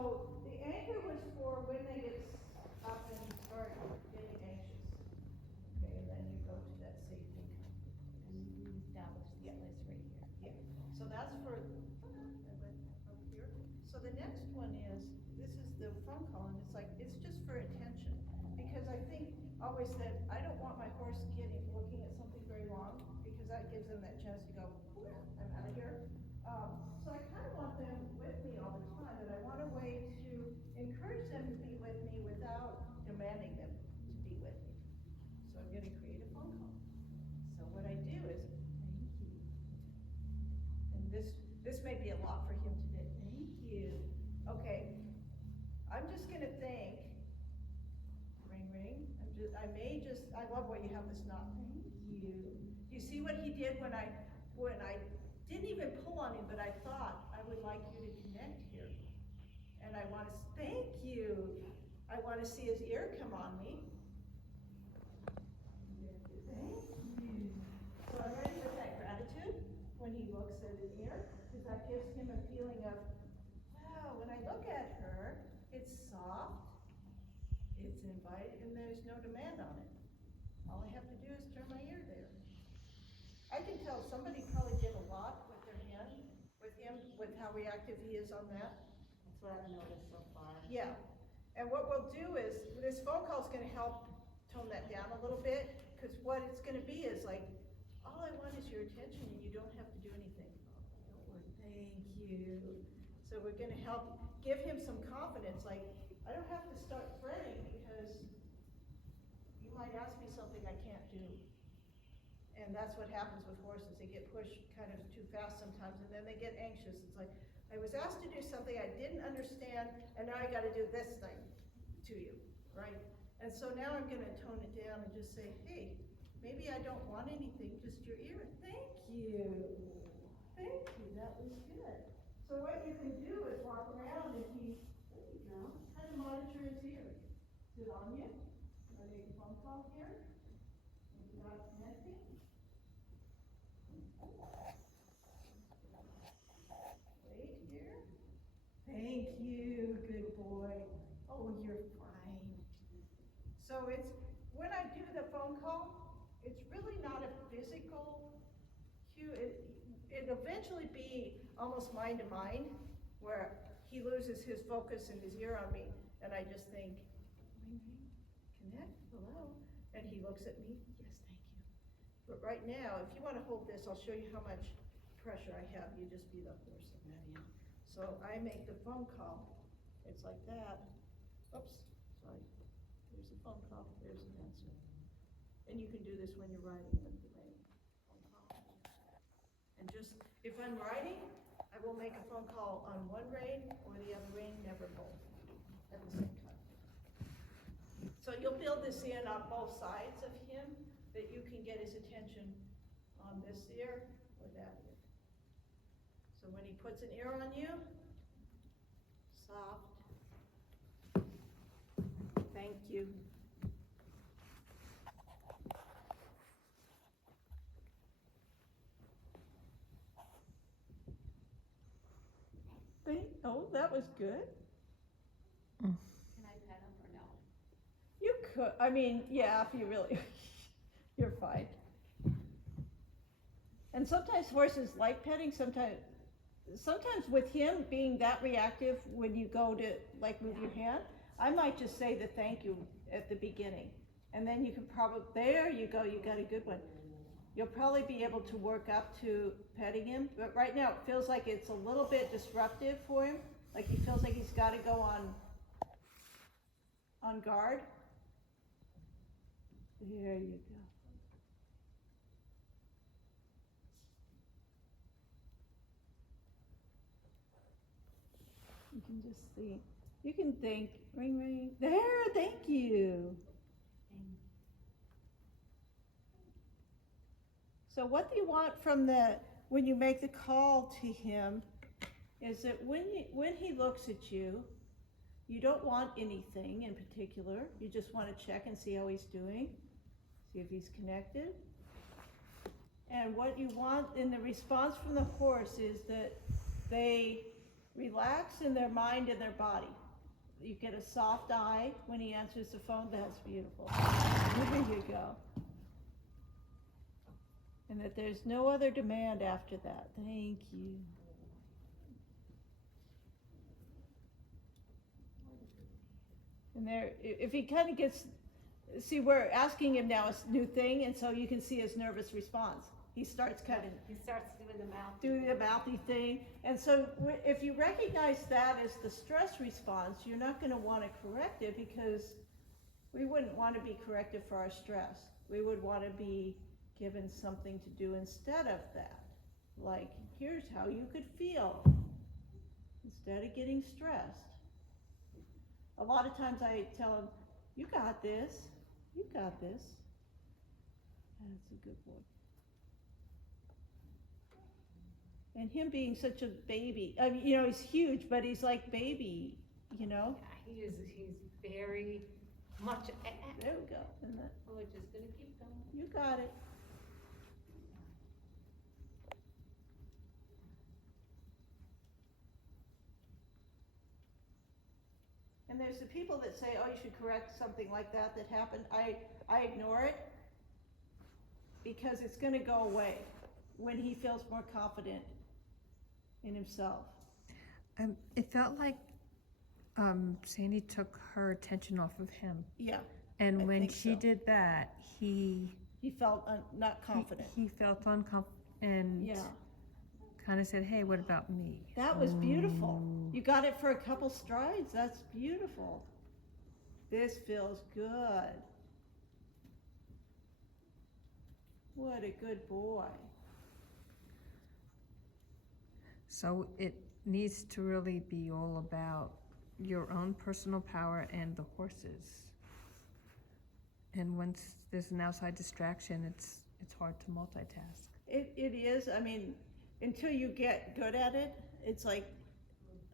So the anchor was for when they get up and start getting anxious. Okay, and then you go to that safety. And we established this Yeah. list right here. Yeah, so that's for, I went up here. So the next one is, this is the phone call, and it's like, it's just for attention. Because I think always that, I don't want my horse looking at something very long, because that gives them that chance to go, "Whew, I'm out of here." So I kind of want them with me all the time, and I want a way to encourage them to be with me without demanding them to be with me. So I'm gonna create a phone call. So what I do is, Thank you. and this may be a lot for him today. Thank you. Okay, I'm just gonna thank, ring, ring, I love what you have this knot. Thank you. You see what he did when I didn't even pull on him, but I thought I would like you to connect here. And I wanna, thank you. I wanna see his ear come on me. Thank you. So I'm ready with that gratitude when he looks at an ear, because that gives him a feeling of, wow, when I look at her, it's soft, it's inviting, and there's no demand on it. All I have to do is turn my ear there. I can tell somebody probably did a lot with their hand, with him, with how reactive he is on that. That's what I've noticed so far. Yeah, and what we'll do is, this phone call is gonna help tone that down a little bit, because what it's gonna be is like, all I want is your attention and you don't have to do anything. Don't worry, thank you. So we're gonna help give him some confidence, like, I don't have to start fretting because you might ask me something I can't do. And that's what happens with horses, they get pushed kind of too fast sometimes, and then they get anxious. It's like, I was asked to do something I didn't understand, and now I gotta do this thing to you, right? And so now I'm gonna tone it down and just say, hey, maybe I don't want anything, just your ear. Thank you. Thank you, that was good. So what you can do is walk around and there you go, kind of monitor his ear. Is it on you? Can I make a phone call here? Is it not connecting? Wait here. Thank you, good boy. Oh, you're fine. So it's, when I do the phone call, it's really not a physical cue. It'll eventually be almost mind to mind, where he loses his focus and his ear on me, and I just think, ring, ring, connect, hello, and he looks at me, yes, thank you. But right now, if you want to hold this, I'll show you how much pressure I have. You just be the horse on that end. So I make the phone call. It's like that. Oops, sorry. There's a phone call. There's an answer. And you can do this when you're riding with the rein. Phone call. And just, if I'm riding, I will make a phone call on one rein or the other rein, never both at the same time. So you'll build this in on both sides of him, that you can get his attention on this ear or that ear. So when he puts an ear on you, soft. Thank you. Oh, that was good. Can I pet him or no? You could, I mean, yeah, if you really, you're fine. And sometimes horses like petting, sometimes with him being that reactive, when you go to like move your hand, I might just say the thank you at the beginning. And then you can probably, there you go, you got a good one. You'll probably be able to work up to petting him, but right now it feels like it's a little bit disruptive for him. Like he feels like he's gotta go on guard. There you go. You can just see, you can thank, ring, ring, there, thank you. So what do you want from when you make the call to him, is that when he looks at you, you don't want anything in particular, you just want to check and see how he's doing, see if he's connected. And what you want in the response from the horse is that they relax in their mind and their body. You get a soft eye when he answers the phone. That's beautiful. There you go. And that there's no other demand after that. Thank you. And there, if he kind of gets, see, we're asking him now a new thing, and so you can see his nervous response. He starts kind of He starts doing the mouth. doing the mouthy thing. And so if you recognize that as the stress response, you're not going to want to correct it, because we wouldn't want to be corrected for our stress. We would want to be given something to do instead of that. Like, here's how you could feel instead of getting stressed. A lot of times I tell him, you got this, you got this. That's a good boy. And him being such a baby, I mean, you know, he's huge, but he's like baby, you know? Yeah, he's very much. There we go. And that, We're just gonna keep going. you got it. And there's the people that say, oh, you should correct something like that happened. I ignore it, because it's gonna go away when he feels more confident in himself. It felt like Sandy took her attention off of him. Yeah, And I when think she so. did that, he felt not confident. He felt unconfident and Yeah, kind of said, hey, what about me? that was beautiful. You got it for a couple strides. That's beautiful. This feels good. What a good boy. So it needs to really be all about your own personal power and the horses. And once there's an outside distraction, it's hard to multitask. It is, I mean, until you get good at it, it's like,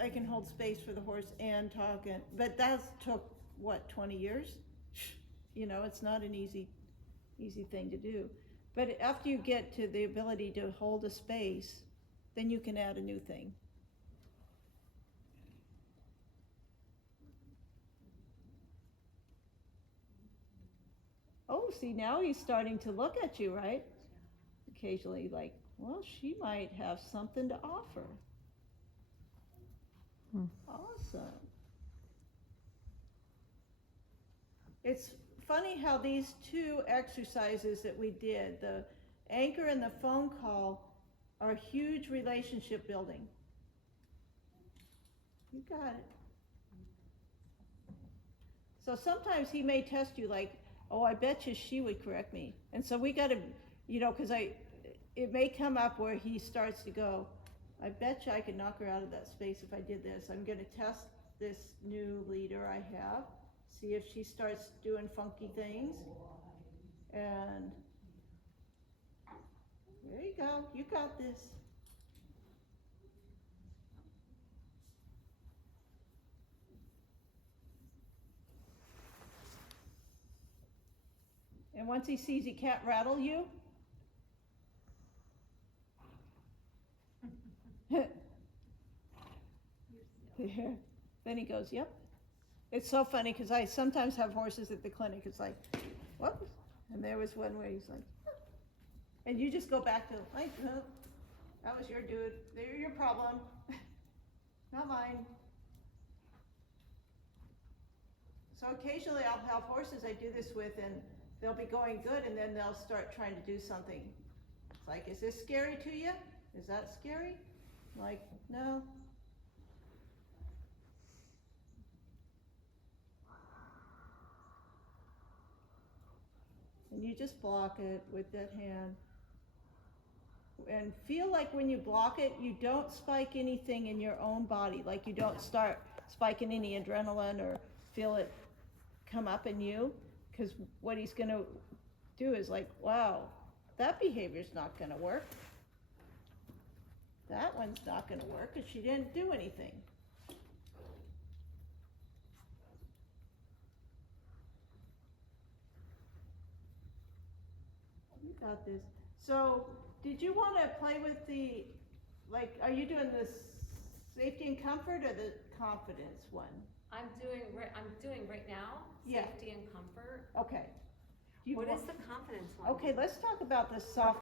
I can hold space for the horse and talk, but that took, what, 20 years? You know, it's not an easy thing to do. But after you get to the ability to hold a space, then you can add a new thing. Oh, see, now he's starting to look at you, right? Occasionally, like, well, she might have something to offer. Awesome. It's funny how these two exercises that we did, the anchor and the phone call, are huge relationship building. You got it. So sometimes he may test you like, oh, I bet you she would correct me. And so we got to, you know, because it may come up where he starts to go, I bet you I could knock her out of that space if I did this. I'm going to test this new leader I have, see if she starts doing funky things. And there you go. You got this. And once he sees he can't rattle you, then he goes, yep. It's so funny because I sometimes have horses at the clinic. It's like, whoops. And there was one where he's like, and you just go back to, like, no, that was your dude. They're your problem, not mine. So occasionally I'll have horses I do this with, and they'll be going good, and then they'll start trying to do something. It's like, is this scary to you? Is that scary? I'm like, no. And you just block it with that hand. And feel like when you block it, you don't spike anything in your own body. Like you don't start spiking any adrenaline or feel it come up in you. Because what he's going to do is like, wow, that behavior's not going to work. That one's not going to work because she didn't do anything. You got this. So, did you want to play with the, like, are you doing this safety and comfort or the confidence one? I'm doing right now, Yeah. safety and comfort. Okay. Do you What want- is the confidence one? Okay, let's talk about the soft